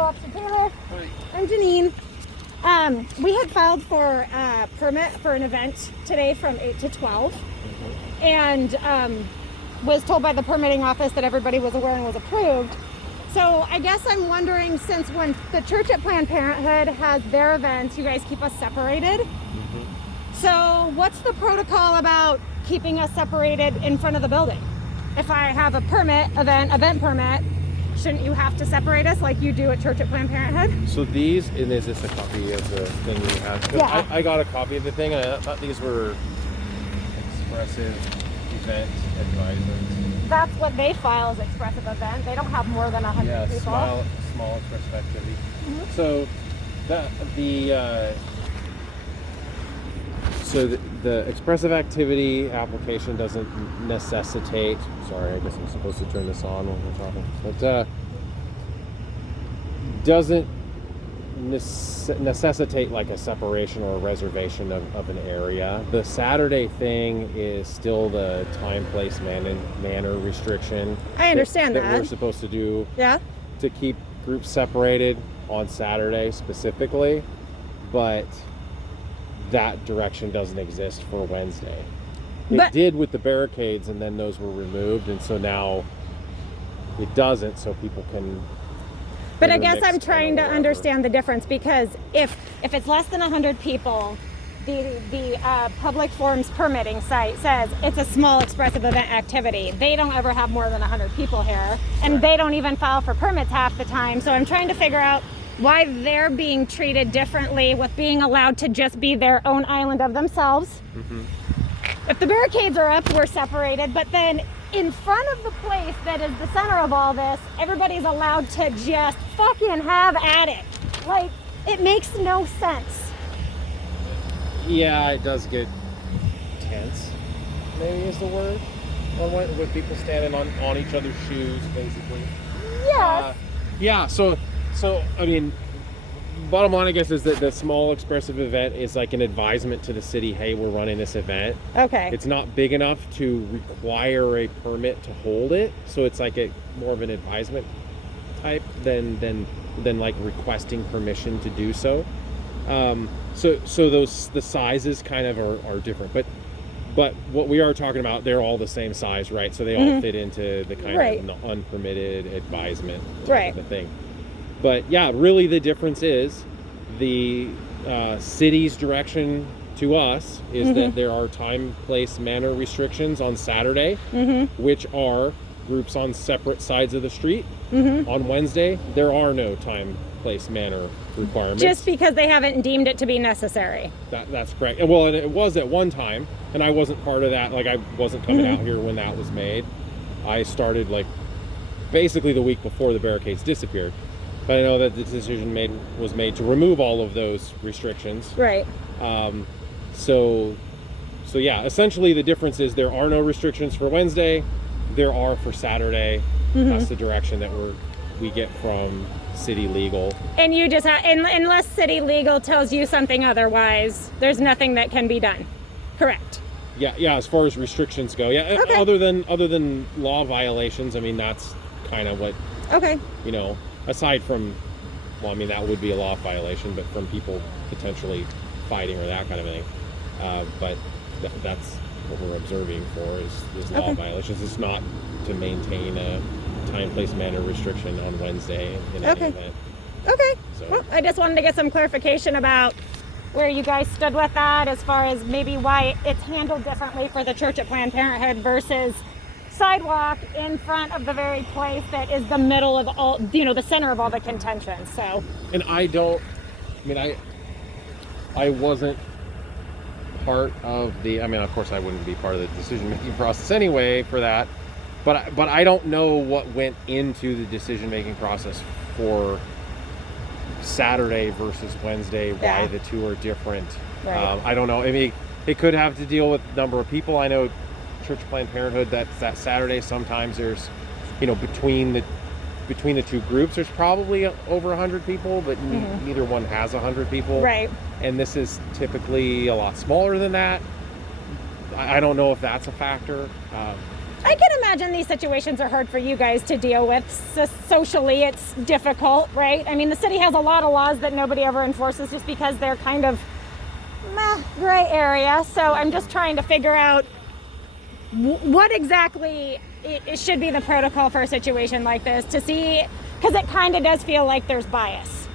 Officer Taylor. I'm Janine. We had filed for a permit for an event today from 8 to 12, and was told by the permitting office that everybody was aware and was approved. So I guess I'm wondering, since when the church at Planned Parenthood has their events, you guys keep us separated. So what's the protocol about keeping us separated in front of the building? If I have a event permit, shouldn't you have to separate us like you do at church at Planned Parenthood? So these, and is this a copy of the thing you have? Yeah. I got a copy of the thing, and I thought these were expressive event advisements. That's what they file as expressive event. They don't have more than 100 people. Yeah, small expressive activity. So the expressive activity application doesn't necessitate. Sorry, I guess I'm supposed to turn this on when we're talking. But doesn't necessitate like a separation or a reservation of an area. The Saturday thing is still the time, place, manner restriction. I understand that. We're supposed to do. Yeah. To keep groups separated on Saturday specifically, but that direction doesn't exist for Wednesday. It did with the barricades, and then those were removed, and so now it doesn't, so people can. But I guess I'm trying to understand the difference, because if it's less than 100 people, the public forums permitting site says it's a small expressive event activity. They don't ever have more than 100 people here, and they don't even file for permits half the time. So I'm trying to figure out why they're being treated differently with being allowed to just be their own island of themselves. If the barricades are up, we're separated, but then in front of the place that is the center of all this, everybody's allowed to just fucking have at it. Like, it makes no sense. Yeah, it does get tense, maybe is the word. With people standing on each other's shoes, basically. Yes. Yeah, so I mean, bottom line, I guess, is that the small expressive event is like an advisement to the city, hey, we're running this event. Okay. It's not big enough to require a permit to hold it, so it's like more of an advisement type than like requesting permission to do so. So the sizes kind of are different, but what we are talking about, they're all the same size, right? So they all fit into the kind of unpermitted advisement type of the thing. But yeah, really the difference is the city's direction to us is that there are time, place, manner restrictions on Saturday, which are groups on separate sides of the street. On Wednesday, there are no time, place, manner requirements. Just because they haven't deemed it to be necessary. That's correct. Well, and it was at one time, and I wasn't part of that. Like, I wasn't coming out here when that was made. I started like basically the week before the barricades disappeared. But I know that the decision was made to remove all of those restrictions. Right. So yeah, essentially the difference is there are no restrictions for Wednesday. There are for Saturday. That's the direction that we get from city legal. And you just unless city legal tells you something otherwise, there's nothing that can be done. Correct. Yeah. As far as restrictions go, Okay. Other than law violations, I mean, that's kind of what. Okay. You know, aside from, well, I mean, that would be a law violation, but from people potentially fighting or that kind of thing. But that's what we're observing for is law violations. It's not to maintain a time, place, manner restriction on Wednesday in any event. Okay. So. Well, I just wanted to get some clarification about where you guys stood with that, as far as maybe why it's handled differently for the church at Planned Parenthood versus sidewalk in front of the very place that is the middle of all, the center of all the contention. So. And I wasn't part of of course I wouldn't be part of the decision-making process anyway for that, but I don't know what went into the decision-making process for Saturday versus Wednesday, why the two are different. Right. I don't know. I mean, it could have to deal with number of people. I know Church Planned Parenthood, that Saturday, sometimes there's, between the two groups, there's probably over 100 people, but neither one has 100 people. Right. And this is typically a lot smaller than that. I don't know if that's a factor. I can imagine these situations are hard for you guys to deal with. Socially, it's difficult, right? I mean, the city has a lot of laws that nobody ever enforces just because they're kind of gray area. So I'm just trying to figure out what exactly it should be the protocol for a situation like this to see, because it kind of does feel like there's bias.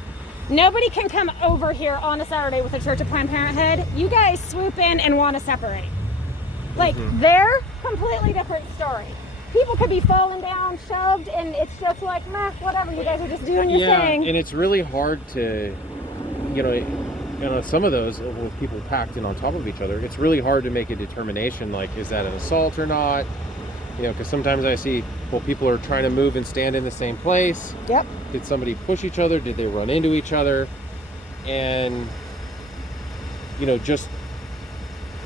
Nobody can come over here on a Saturday with the Church of Planned Parenthood. You guys swoop in and want to separate. Like, they're completely different story. People could be falling down, shoved, and it's just like, meh, whatever, you guys are just doing your thing. And it's really hard to, some of those with people packed in on top of each other, it's really hard to make a determination, like, is that an assault or not? Because sometimes I see, people are trying to move and stand in the same place. Yep. Did somebody push each other? Did they run into each other? And, just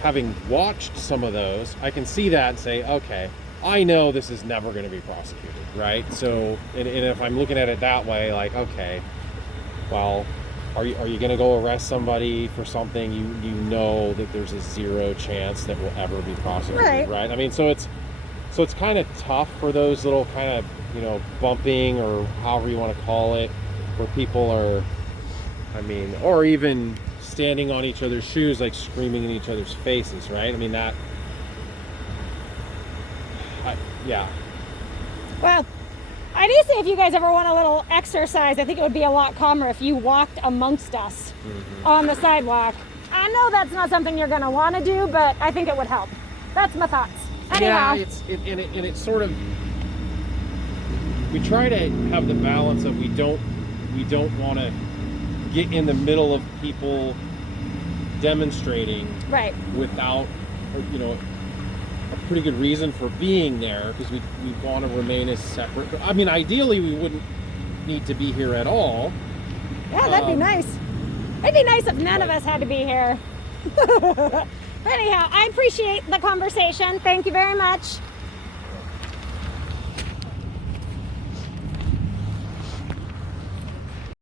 having watched some of those, I can see that and say, okay, I know this is never going to be prosecuted, right? So, and if I'm looking at it that way, like, okay, well, are you going to go arrest somebody for something you know that there's a 0 chance that will ever be prosecuted, right? I mean, so it's kind of tough for those little kind of, bumping or however you want to call it, where people are, or even standing on each other's shoes, like screaming in each other's faces, right? I mean, yeah. Well, I do say if you guys ever want a little exercise, I think it would be a lot calmer if you walked amongst us on the sidewalk. I know that's not something you're going to want to do, but I think it would help. That's my thoughts. Anyhow. Yeah, it's sort of, we try to have the balance of we don't want to get in the middle of people demonstrating without, a pretty good reason for being there, because we want to remain as separate. I mean, ideally, we wouldn't need to be here at all. Yeah, that'd be nice. It'd be nice if none of us had to be here. But anyhow, I appreciate the conversation. Thank you very much.